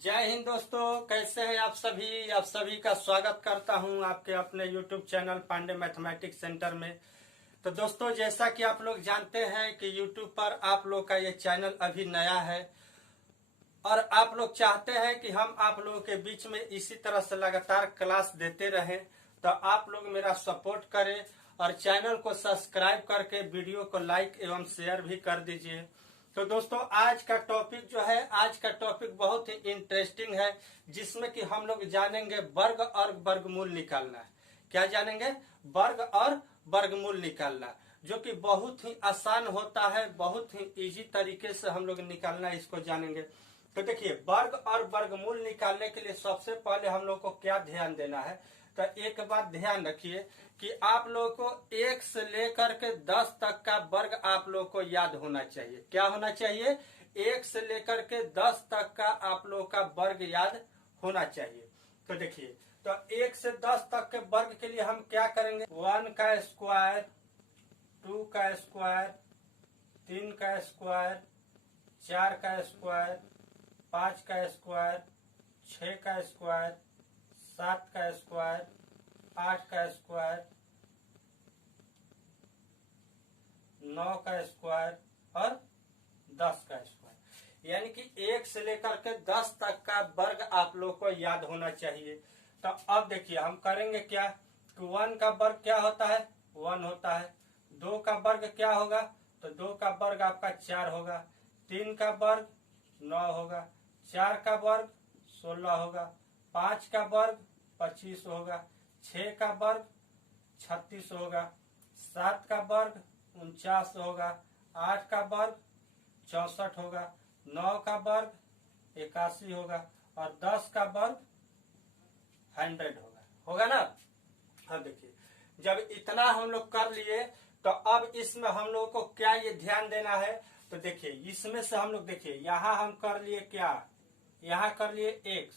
जय हिंद दोस्तों, कैसे हैं आप सभी का स्वागत करता हूं आपके अपने YouTube channel Pandey mathematics centre में। तो दोस्तों, जैसा कि आप लोग जानते हैं कि YouTube पर आप लोग का ये चैनल अभी नया है और आप लोग चाहते हैं कि हम आप लोगों के बीच में इसी तरह से लगातार क्लास देते रहें। तो आप लोग मेरा सपोर्ट करें और चैनल को सब्सक्राइब करके वीडियो को लाइक एवं शेयर भी कर दीजिए। तो दोस्तों, आज का टॉपिक बहुत ही इंटरेस्टिंग है, जिसमें कि हम लोग जानेंगे वर्ग और वर्गमूल निकालना। क्या जानेंगे? वर्ग और वर्गमूल निकालना, जो कि बहुत ही आसान होता है, बहुत ही इजी तरीके से हम लोग निकालना इसको जानेंगे। तो देखिए, वर्ग और वर्गमूल निकालने के लिए सबसे पहले हम लोग को क्या ध्यान देना है। तो एक बात ध्यान रखिए कि आप लोगों को 1 से लेकर के 10 तक का वर्ग आप लोगों को याद होना चाहिए। क्या होना चाहिए? 1 से लेकर के 10 तक का आप लोगों का वर्ग याद होना चाहिए। तो देखिए, तो 1 से 10 तक के वर्ग के लिए हम क्या करेंगे? 1 का स्क्वायर, 2 का स्क्वायर, 3 का स्क्वायर, 4 का स्क्वायर, 5 का स्क्वायर, 6 का स्क्वायर, 7 का स्क्वायर, 8 का स्क्वायर, 9 का स्क्वायर और 10 का स्क्वायर। यानी कि 1 से लेकर के 10 तक का वर्ग आप लोग को याद होना चाहिए। तो अब देखिए, हम करेंगे क्या कि 1 का वर्ग क्या होता है? 1 होता है। 2 का वर्ग क्या होगा? तो 2 का वर्ग आपका 4 होगा। 3 का वर्ग 9 होगा। 4 का वर्ग 16 होगा। 5 का वर्ग 25 होगा। 6 का वर्ग 36 होगा। 7 का वर्ग 49 होगा। 8 का वर्ग 64 होगा। 9 का वर्ग 81 होगा और 10 का वर्ग 100 होगा ना। अब देखिए, जब इतना हम लोग कर लिए तो अब इसमें हम लोग को क्या ये ध्यान देना है। तो देखिए, इसमें से हम लोग देखिए, यहाँ हम कर लिए क्या? यहाँ कर लिए x,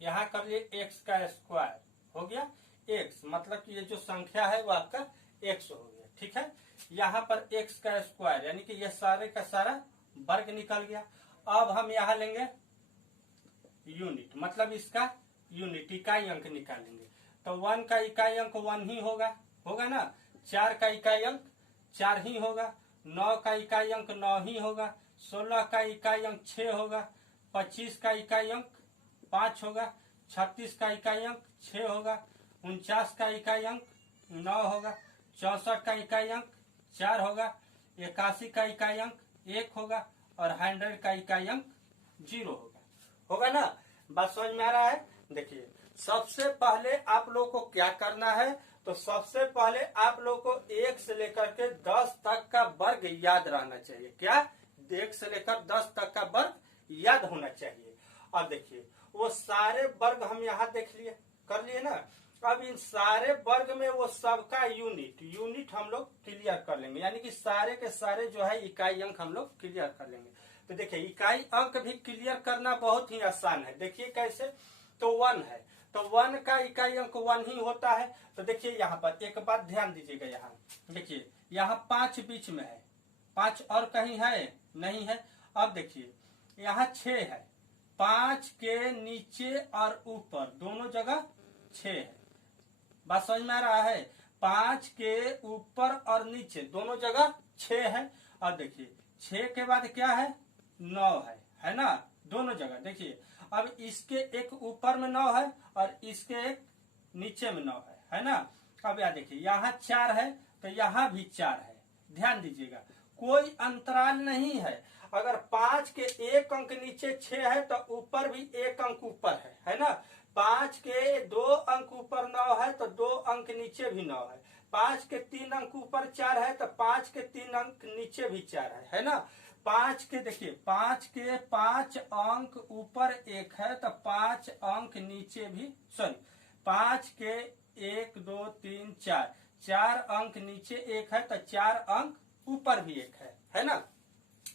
यहाँ कर लिए x का स्क्वायर हो गया। x मतलब कि ये जो संख्या है वो आपका x हो गया, ठीक है। यहाँ पर x का स्क्वायर यानी कि ये सारे का सारा वर्ग निकल गया। अब हम यहाँ लेंगे यूनिट, मतलब इसका यूनिट इकाई अंक निकालेंगे। तो 1 का इकाई अंक 1 ही होगा ना। 4 का इकाई अंक 4 ही होगा। 9 का इकाई अंक 9 ही होगा। 16 का इकाई अंक 6 होगा। 25 का इकाई अंक 5 होगा। 36 का इकाई अंक 6 होगा। 49 का इकाई अंक 9 होगा। 64 का इकाई अंक 4 होगा। 81 का इकाई अंक 1 होगा और 100 का इकाई अंक 0 होगा ना। बात समझ में आ रहा है? देखिए, सबसे पहले आप लोग को क्या करना है। तो सबसे पहले आप लोग को 1 से लेकर के 10 तक का वर्ग याद रहना चाहिए। क्या? 1 से लेकर 10 तक का वर्ग याद होना चाहिए। अब देखिए, वो सारे वर्ग हम यहाँ देख लिए, कर लिए ना। अब इन सारे वर्ग में वो सबका यूनिट हम लोग क्लियर कर लेंगे, यानी कि सारे के सारे जो है इकाई अंक हम लोग क्लियर कर लेंगे। तो देखिए, इकाई अंक भी क्लियर करना बहुत ही आसान है। देखिए कैसे। तो 1 है, तो 1 का इकाई अंक 1 ही होता है। तो देखिए, यहाँ पर एक बात ध्यान दीजिएगा। यहाँ देखिए, यहाँ 5 बीच में है, 5 और कहीं है नहीं है। अब देखिए, यहाँ 6 है, 5 के नीचे और ऊपर दोनों जगह 6 है। बात समझ में आ रहा है? 5 के ऊपर और नीचे दोनों जगह 6 है। और देखिए, 6 के बाद क्या है? 9 है ना, दोनों जगह। देखिए, अब इसके एक ऊपर में 9 है और इसके एक नीचे में 9 है ना। अब यहाँ देखिए, यहाँ 4 है तो यहाँ भी 4 है। ध्यान दीजिएगा, कोई अंतराल नहीं है। अगर 5 के एक अंक नीचे 6 है तो ऊपर भी एक अंक ऊपर है ना। 5 के 2 अंक ऊपर 9 है तो 2 अंक नीचे भी 9 है। 5 के 3 अंक ऊपर 4 है तो 5 के 3 अंक नीचे भी 4 है ना। 5 के देखिए, 5 के 5 अंक ऊपर 1 है तो 5 अंक नीचे भी, 5 के 1 2 3 4, 4 अंक नीचे 1 है तो 4 अंक ऊपर भी 1 है ना।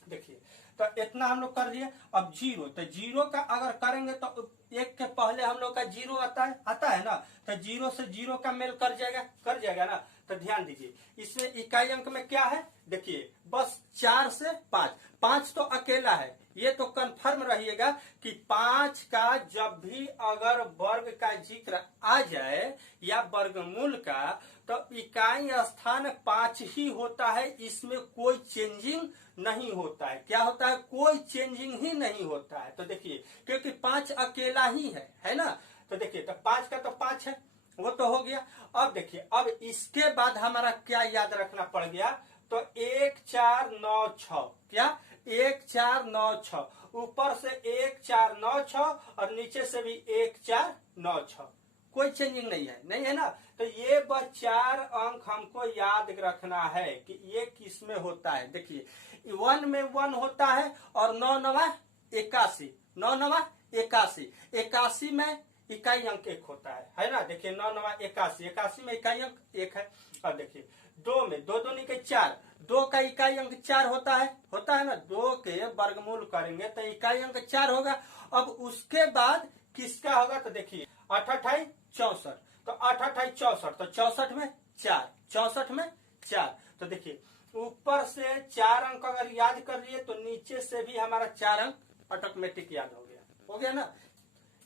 देखिए, तो इतना हम लोग कर लिए। अब 0, तो 0 का अगर करेंगे तो 1 के पहले हम लोग का 0 आता है ना। तो 0 से 0 का मेल कर जाएगा ना। तो ध्यान दीजिए इसमें इकाई अंक में क्या है, देखिए बस 4 से 5, 5 तो अकेला है। ये तो कंफर्म रहिएगा कि 5 का जब भी अगर वर्ग का जिक्र आ जाए या वर्गमूल का, तो इकाई स्थान 5 ही होता है, इसमें कोई चेंजिंग नहीं होता है। क्या होता है, कोई चेंजिंग ही नहीं होता है। तो देखिए क्योंकि 5 अकेला ही है ना। तो देखिए तो 5 का तो 5 है, वो तो हो गया। अब देखिए अब इसके बाद हमारा क्या याद रखना पड़ गया, तो 1 4 9 6, क्या 1 4 9 6, ऊपर से 1 4 9 6 और नीचे से भी 1 4 9 6, कोई चेंजिंग नहीं है ना। तो ये बस 4 अंक हमको याद रखना है कि ये किस में होता है। देखिए 1 में 1 होता है और 9 9 81, 9 9 81, 81 में इकाई अंक 1 होता है ना। देखिए 9 9 81, 81 में इकाई अंक 1 है। और देखिए 2 में 2 2 के 4, 2 का इकाई अंक 4 होता है ना। 2 के वर्गमूल करेंगे तो इकाई अंक 4 होगा। अब उसके बाद किसका होगा, तो देखिए 8 8 64, तो 8 8 64, तो 64 में 4, 64 में 4। तो देखिए ऊपर से 4 अंक अगर याद कर लिए तो नीचे से भी हमारा 4 अंक ऑटोमेटिक याद हो गया ना।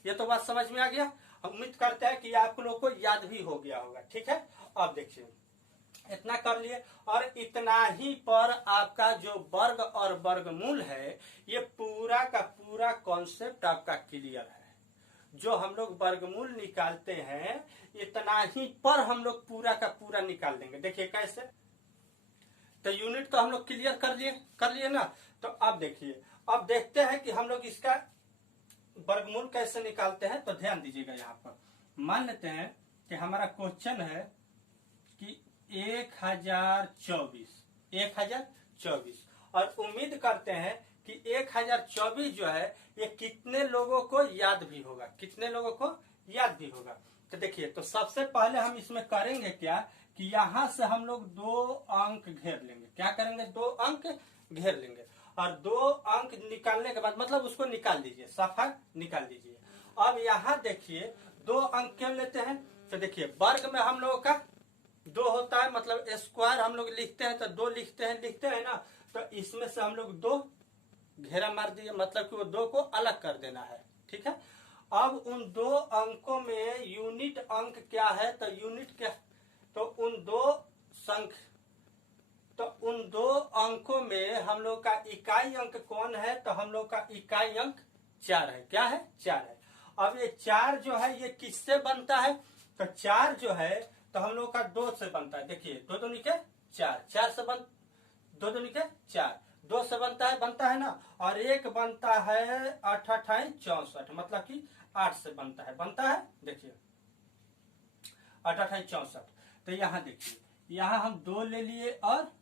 ये तो बात समझ में आ गया। उम्मीद करते हैं कि आप लोग को याद भी हो गया होगा। ठीक है, अब देखिए इतना कर लिए और इतना ही पर आपका जो वर्ग और वर्गमूल है ये पूरा का पूरा कॉन्सेप्ट आपका क्लियर है। जो हम लोग वर्गमूल निकालते हैं इतना ही पर हम लोग पूरा का पूरा निकाल देंगे। देखिए कैसे, तो यूनिट तो हम लोग क्लियर कर लिए ना। तो अब देखिए अब देखते हैं कि हम लोग इसका वर्गमूल कैसे निकालते हैं। तो ध्यान दीजिएगा, यहाँ पर मान लेते हैं कि हमारा क्वेश्चन है कि 1024 और उम्मीद करते हैं कि 1024 जो है ये कितने लोगों को याद भी होगा, तो देखिए तो सबसे पहले हम इसमें करेंगे क्या कि यहाँ से हम लोग 2 अंक घेर लेंगे। क्या करेंगे, 2 अंक घेर लेंगे और 2 अंक निकालने के बाद मतलब उसको निकाल दीजिए, सफा निकाल दीजिए। अब यहाँ देखिए 2 अंक क्यों लेते हैं, तो देखिए वर्ग में हम लोगों का 2 होता है, मतलब स्क्वायर हम लोग लिखते हैं तो 2 लिखते हैं ना। तो इसमें से हम लोग 2 घेरा मार दिए, मतलब कि वो 2 को अलग कर देना है। ठीक है, अब उन 2 अंकों में यूनिट अंक क्या है, तो यूनिट क्या, तो उन दो अंकों में हम लोग का इकाई अंक कौन है, तो हम लोग का इकाई अंक 4 है। क्या है, 4 है। अब ये 4 जो है ये किससे बनता है, तो 4 जो है तो हम लोग का 2 से बनता है। देखिए 2 2 के 4, 4 से 2 2 के 4, 2 से बनता है ना। और एक बनता है 8 8 64, मतलब कि 8 से बनता है। देखिए 8 8 64। तो यहाँ देखिए यहाँ हम 2 ले लिए और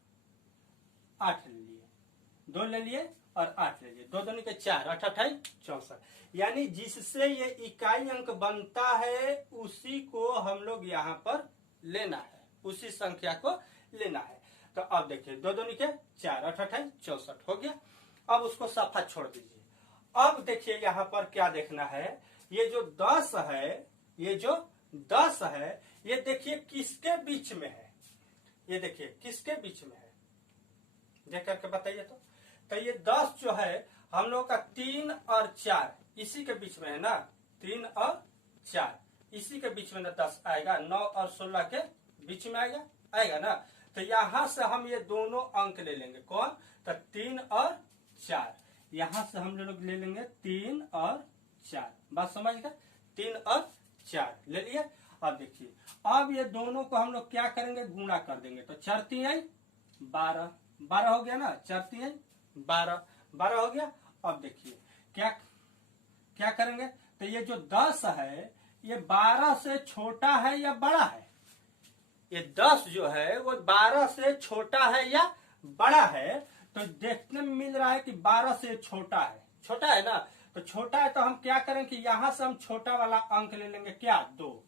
8 ले लिए, 2 ले लिए और 8 ले लिए, 2 2 के 4, 8 8 64। यानी जिससे ये इकाई अंक बनता है उसी को हम लोग यहाँ पर लेना है, उसी संख्या को लेना है। तो अब देखिए 2 2 के 4, 8 8 64 हो गया। अब उसको सफा छोड़ दीजिए। अब देखिए यहाँ पर क्या देखना है, ये जो 10 है ये देखिए किसके बीच में है, ये देखिए किसके बीच में है, देख करके बताइए। तो ये 10 जो है हम लोग का 3 और 4 इसी के बीच में है ना, 3 और 4 इसी के बीच में ना 10 आएगा, 9 और 16 के बीच में आएगा ना। तो यहाँ से हम ये दोनों अंक ले लेंगे, कौन, तो 3 और 4, यहाँ से हम लोग ले लेंगे 3 और 4। बात समझ गए, 3 और 4 ले लिए। अब देखिए अब ये दोनों को हम लोग क्या करेंगे, गुणा कर देंगे। तो 4 3 12, 12 हो गया ना, 4 3 12, 12 हो गया। अब देखिए क्या करेंगे, तो ये जो 10 है ये 12 से छोटा है या बड़ा है, ये 10 जो है वो 12 से छोटा है या बड़ा है। तो देखने में मिल रहा है कि 12 से छोटा है ना। तो छोटा है तो हम क्या करेंगे कि यहाँ से हम छोटा वाला अंक ले लेंगे, क्या, 2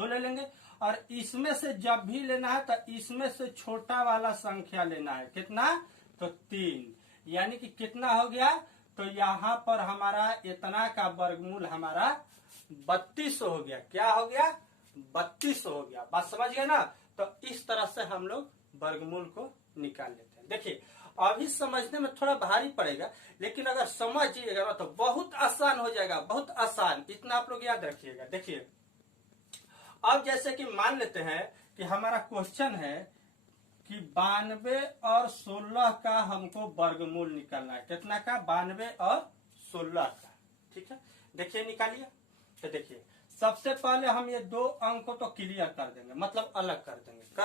ले लेंगे। और इसमें से जब भी लेना है तो इसमें से छोटा वाला संख्या लेना है, कितना, तो 3। यानी कि कितना हो गया, तो यहाँ पर हमारा इतना का वर्गमूल हमारा 32 हो गया। क्या हो गया, 32 हो गया। बात समझ गए ना। तो इस तरह से हम लोग वर्गमूल को निकाल लेते हैं। देखिए अभी समझने में थोड़ा भारी पड़ेगा, लेकिन अगर समझिएगा ना तो बहुत आसान हो जाएगा, बहुत आसान। इतना आप लोग याद रखिएगा। देखिए अब जैसे कि मान लेते हैं कि हमारा क्वेश्चन है कि 92 और 16 का हमको वर्गमूल निकालना है। कितना का? 92 और 16 का। ठीक है, देखिए निकालिए। तो देखिए सबसे पहले हम ये दो अंक को तो क्लियर कर देंगे, मतलब अलग कर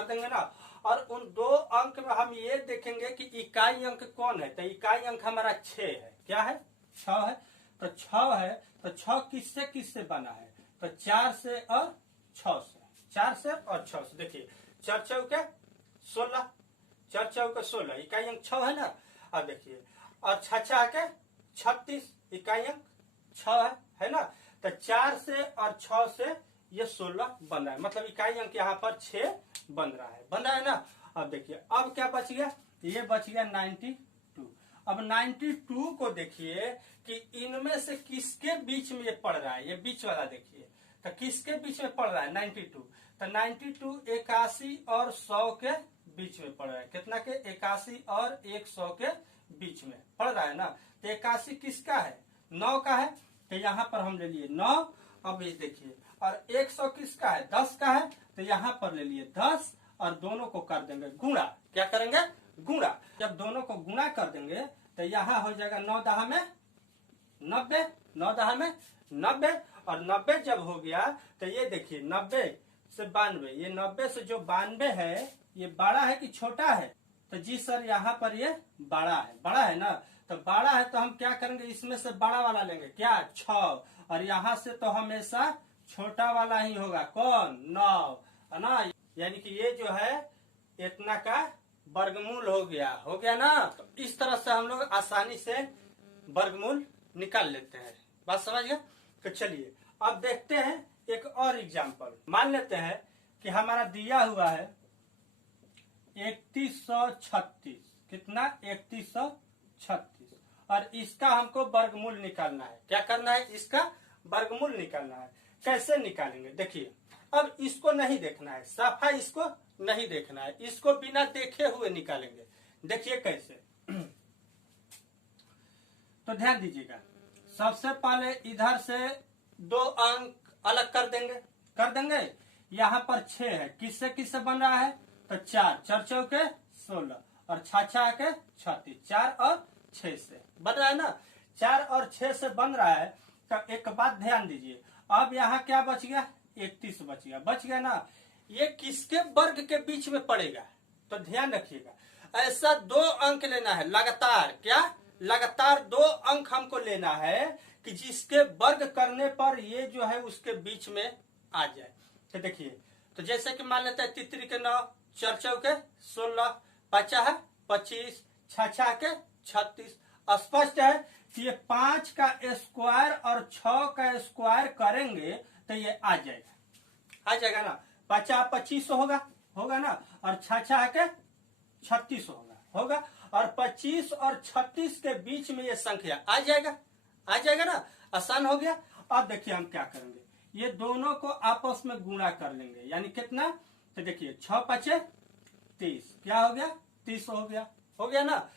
देंगे ना। और उन दो अंक में हम ये देखेंगे कि इकाई अंक कौन है। तो इकाई अंक हमारा 6 है। क्या है? 6 है। तो 6 है तो 6 किससे किससे बना है? तो 4 से और 6 से। 4 से और 6 से। देखिए 4 चौके 16, 4 चौके 16, इकाई अंक 6 है ना। अब देखिए और 6 के 36, इकाई अंक 6 है ना। तो 4 से और 6 से ये 16 बन रहा है, मतलब इकाई अंक यहाँ पर 6 बन रहा है ना। अब देखिए अब क्या बच गया? ये बच गया 92। अब 92 को देखिए कि इनमें से किसके बीच में ये पड़ रहा है। ये बीच वाला देखिए, तो किसके बीच में पड़ रहा है? 92। तो 92 81 और 100 के बीच में पड़ रहा है। कितना के? 81 और 100 के बीच में पड़ रहा है ना। तो 81 किसका है? 9 का है। तो यहाँ पर हम ले लिए 9। अब ये देखिए और 100 किसका है? 10 का है। तो यहाँ पर ले लिए 10 और दोनों को कर देंगे गुणा। क्या करेंगे? गुणा। जब दोनों को गुणा कर देंगे तो यहाँ हो जाएगा 9 दहा में 90, 9 दहा में 90। और 90 जब हो गया तो ये देखिए 90 से 92, ये 90 से जो 92 है ये बड़ा है कि छोटा है? तो जी सर यहाँ पर ये बड़ा है। बड़ा है ना। तो बड़ा है तो हम क्या करेंगे? इसमें से बड़ा वाला लेंगे। क्या? 6। और यहाँ से तो हमेशा छोटा वाला ही होगा। कौन? 9 है ना। यानी कि ये जो है इतना का वर्गमूल हो गया ना। तो इस तरह से हम लोग आसानी से वर्गमूल निकाल लेते हैं। बात समझ गए? तो चलिए अब देखते हैं एक और एग्जाम्पल। मान लेते हैं कि हमारा दिया हुआ है 3136। कितना? 3136। और इसका हमको वर्गमूल निकालना है। क्या करना है? इसका वर्गमूल निकालना है। कैसे निकालेंगे? देखिए अब इसको नहीं देखना है, सफा इसको नहीं देखना है, इसको बिना देखे हुए निकालेंगे। देखिए कैसे। तो ध्यान दीजिएगा, सबसे पहले इधर से 2 अंक अलग कर देंगे। यहाँ पर 6 है। किससे किससे बन रहा है? तो 4, 4 चौके 16 और 6 के 36, 4 और 6 से बन रहा है ना। 4 और 6 से बन रहा है। तो एक बात ध्यान दीजिए, अब यहाँ क्या बच गया? 31 बच गया ना। ये किसके वर्ग के बीच में पड़ेगा? तो ध्यान रखिएगा, ऐसा 2 अंक लेना है लगातार। क्या? लगातार 2 अंक हमको लेना है कि जिसके वर्ग करने पर ये जो है उसके बीच में आ जाए। तो देखिए, तो जैसे कि मान लेते हैं 3 के 9, 4 चौके 16, 5 25, 6 के 36। स्पष्ट है कि ये 5 का स्क्वायर और 6 का स्क्वायर करेंगे तो ये आ जाएगा ना। 5 25 होगा ना। और 6 के 36 होगा। और 25 और 36 के बीच में ये संख्या आ जाएगा ना। आसान हो गया। अब देखिए हम क्या करेंगे, ये दोनों को आपस में गुणा कर लेंगे। यानी कितना? तो देखिए 6 5 30। क्या हो गया? 30 हो गया ना।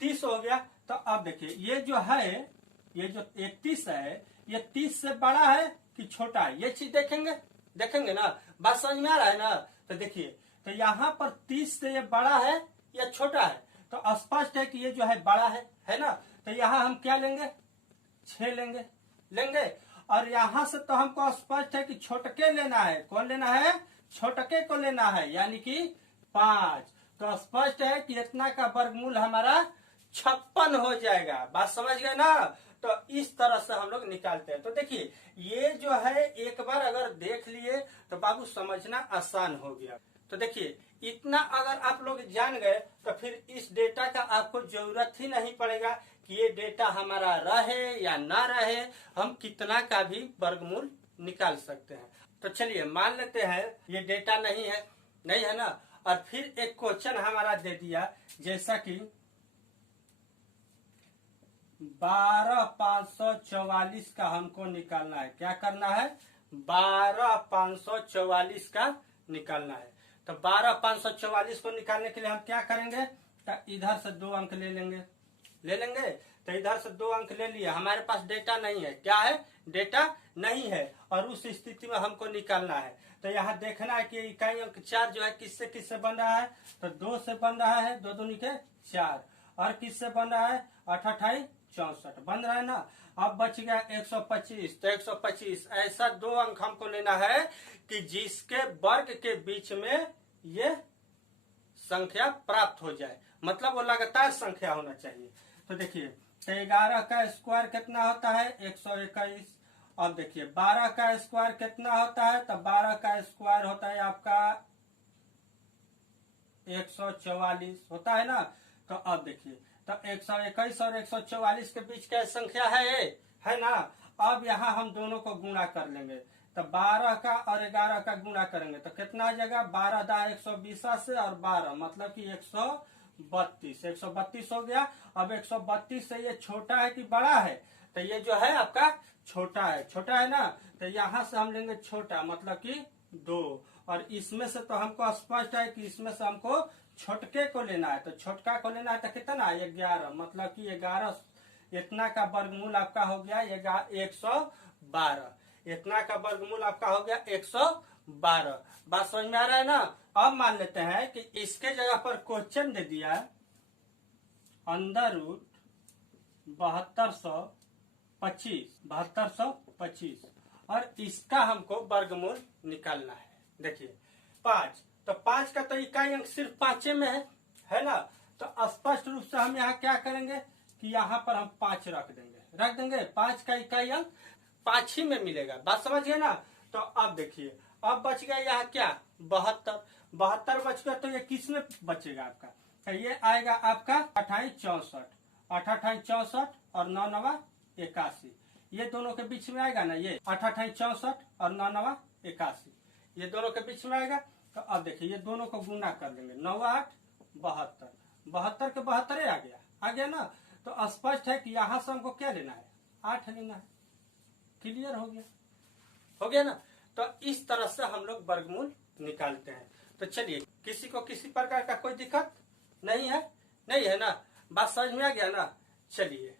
30 हो गया। तो अब देखिए ये जो है, ये जो 31 है, ये 30 से बड़ा है कि छोटा है? ये चीज देखेंगे ना। बात समझ में आ रहा है ना। तो देखिए, तो यहाँ पर 30 से ये बड़ा है या छोटा है? तो स्पष्ट है कि ये जो है बड़ा है ना। तो यहाँ हम क्या लेंगे? 6 लेंगे। और यहाँ से तो हमको स्पष्ट है कि छोटके लेना है। कौन लेना है? छोटके को लेना है, यानी कि 5। तो स्पष्ट है कि इतना का वर्गमूल हमारा 56 हो जाएगा। बात समझ गए ना। तो इस तरह से हम लोग निकालते हैं। तो देखिए ये जो है एक बार अगर देख लिए तो बाबू समझना आसान हो गया। तो देखिए इतना अगर आप लोग जान गए तो फिर इस डेटा का आपको जरूरत ही नहीं पड़ेगा कि ये डेटा हमारा रहे या ना रहे, हम कितना का भी वर्गमूल निकाल सकते हैं। तो चलिए मान लेते हैं ये डेटा नहीं है ना। और फिर एक क्वेश्चन हमारा दे दिया, जैसा कि 12544 का हमको निकालना है। क्या करना है? 12544 का निकालना है। तो 12,544 को निकालने के लिए हम क्या करेंगे, तो इधर से 2 अंक ले लेंगे तो इधर से 2 अंक ले लिया। हमारे पास डेटा नहीं है, क्या है, डेटा नहीं है, और उस स्थिति में हमको निकालना है। तो यहाँ देखना है कि इकाई अंक 4 जो है किससे किससे बन रहा है, तो 2 से बन रहा है, 2 दूनी के 4, और किससे बन रहा है, 8 8 64 बन रहा है ना। अब बच गया 125, तो 125 ऐसा 2 अंक हमको लेना है कि जिसके वर्ग के बीच में ये संख्या प्राप्त हो जाए, मतलब वो लगातार संख्या होना चाहिए। तो देखिए, तो 11 का स्क्वायर कितना होता है, 121। अब देखिए 12 का स्क्वायर कितना होता है, तो 12 का स्क्वायर होता है आपका 144 होता है ना। तो अब देखिए, तो 121 और 144 के बीच क्या संख्या है ना। अब यहाँ हम दोनों को गुणा कर लेंगे, तो 12 का और 11 का गुणा करेंगे तो कितना आ जाएगा, 12 दा 120 से और 12 मतलब कि 132 हो गया। अब 132 से ये छोटा है कि बड़ा है, तो ये जो है आपका छोटा है ना। तो यहाँ से हम लेंगे छोटा, मतलब कि 2, और इसमें से तो हमको स्पष्ट है कि इसमें से हमको छोटके को लेना है। तो छोटका को लेना है तो कितना, 11, मतलब कि 11, इतना का वर्गमूल आपका हो गया 112। इतना का वर्गमूल आपका हो गया 112। बात समझ में आ रहा है ना। अब मान लेते हैं कि इसके जगह पर क्वेश्चन दे दिया है √7225 7225, और इसका हमको वर्गमूल निकालना है। देखिए 5, तो 5 का तो इकाई अंक सिर्फ 5 में है ना। तो स्पष्ट रूप से हम यहाँ क्या करेंगे कि यहाँ पर हम 5 रख देंगे। 5 का इकाई अंक 5 ही में मिलेगा, बात समझिए ना। तो अब देखिए, अब बच गया यहाँ क्या, 72 बच गया। तो ये किस में बचेगा आपका, तो ये आएगा आपका 8 और 9 9 81, ये दोनों के बीच में आएगा ना। ये 8 और 9 9 81 ये दोनों के बीच में आएगा। तो अब देखिए ये दोनों को गुना कर लेंगे, 9 8 72, 72 के 72 आ गया ना। तो स्पष्ट है कि यहाँ से हमको क्या लेना है, 8 लेना है। क्लियर हो गया ना। तो इस तरह से हम लोग वर्गमूल निकालते हैं। तो चलिए, किसी को किसी प्रकार का कोई दिक्कत नहीं है ना, बात समझ में आ गया ना। चलिए